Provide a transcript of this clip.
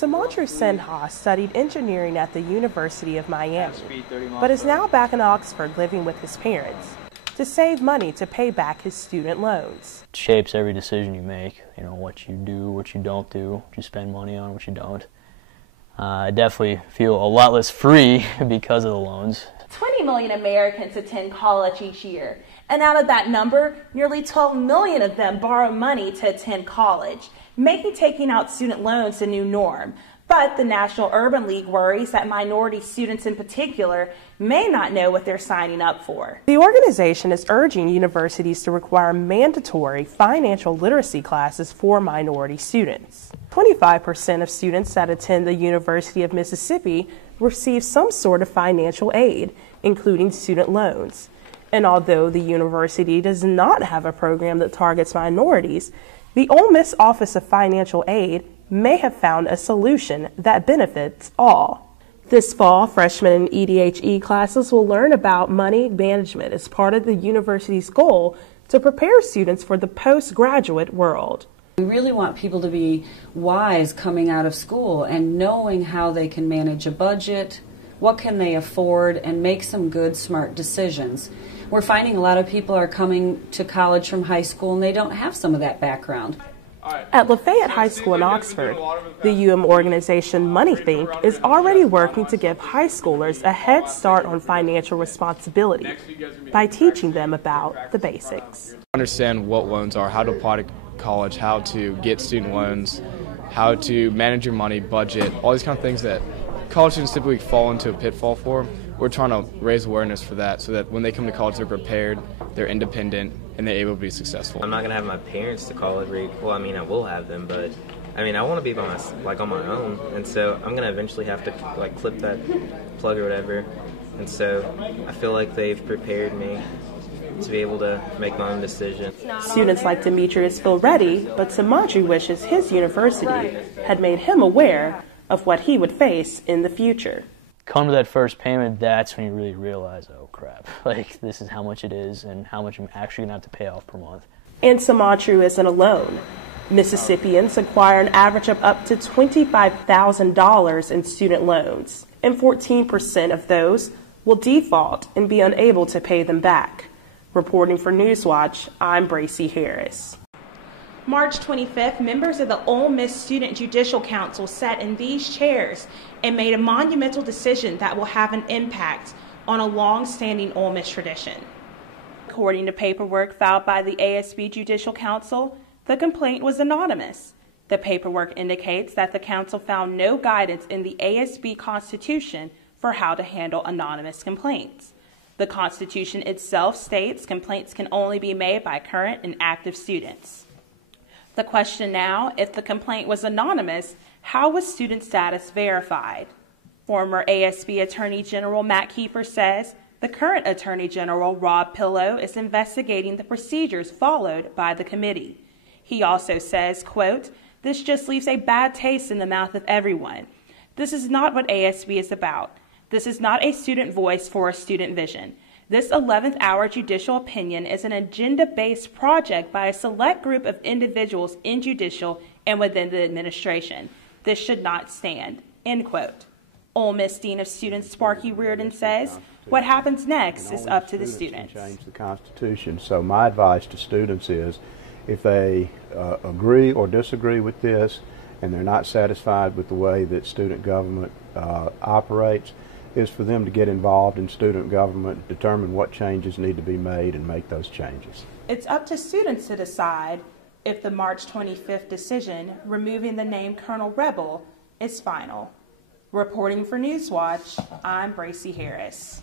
Samantha Sinha studied engineering at the University of Miami, but is now back in Oxford living with his parents to save money to pay back his student loans. It shapes every decision you make, you know, what you do, what you don't do, what you spend money on, what you don't. I definitely feel a lot less free because of the loans. 20 million Americans attend college each year, and out of that number, nearly 12 million of them borrow money to attend college, making taking out student loans the new norm. But the National Urban League worries that minority students in particular may not know what they're signing up for. The organization is urging universities to require mandatory financial literacy classes for minority students. 25% of students that attend the University of Mississippi receive some sort of financial aid, including student loans. And although the university does not have a program that targets minorities, the Ole Miss Office of Financial Aid may have found a solution that benefits all. This fall, freshmen in EDHE classes will learn about money management as part of the university's goal to prepare students for the postgraduate world. We really want people to be wise coming out of school and knowing how they can manage a budget, what can they afford, and make some good, smart decisions. We're finding a lot of people are coming to college from high school and they don't have some of that background. At Lafayette High School in Oxford, the UM organization MoneyThink is already working to give high schoolers a head start on financial responsibility by teaching them about the basics. Understand what loans are, how to apply to college, how to get student loans, how to manage your money, budget, all these kind of things that college students typically fall into a pitfall for. We're trying to raise awareness for that so that when they come to college they're prepared, they're independent, and they're able to be successful. I'm not going to have my parents to college. Well, I mean, I will have them, but I mean, I want to be on my own, and so I'm going to eventually have to clip that plug or whatever, and so I feel like they've prepared me to be able to make my own decision. Students like Demetrius feel ready, but Samantha wishes his university had made him aware of what he would face in the future. Come to that first payment, that's when you really realize, oh crap, like this is how much it is and how much I'm actually gonna have to pay off per month. And Samantha isn't alone. Mississippians acquire an average of up to $25,000 in student loans, and 14% of those will default and be unable to pay them back. Reporting for Newswatch, I'm Bracey Harris. March 25th, members of the Ole Miss Student Judicial Council sat in these chairs and made a monumental decision that will have an impact on a long-standing Ole Miss tradition. According to paperwork filed by the ASB Judicial Council, the complaint was anonymous. The paperwork indicates that the council found no guidance in the ASB Constitution for how to handle anonymous complaints. The Constitution itself states complaints can only be made by current and active students. The question now, if the complaint was anonymous, how was student status verified? Former ASB Attorney General Matt Keefer says the current Attorney General, Rob Pillow, is investigating the procedures followed by the committee. He also says, quote, "This just leaves a bad taste in the mouth of everyone. This is not what ASB is about. This is not a student voice for a student vision. This 11th hour judicial opinion is an agenda-based project by a select group of individuals in judicial and within the administration. This should not stand," end quote. Ole Miss Dean of Students Sparky Reardon says, what happens next is up to the students. Change the Constitution. So my advice to students is, if they agree or disagree with this and they're not satisfied with the way that student government operates, is for them to get involved in student government, determine what changes need to be made, and make those changes. It's up to students to decide if the March 25th decision removing the name Colonel Rebel is final. Reporting for Newswatch, I'm Bracey Harris.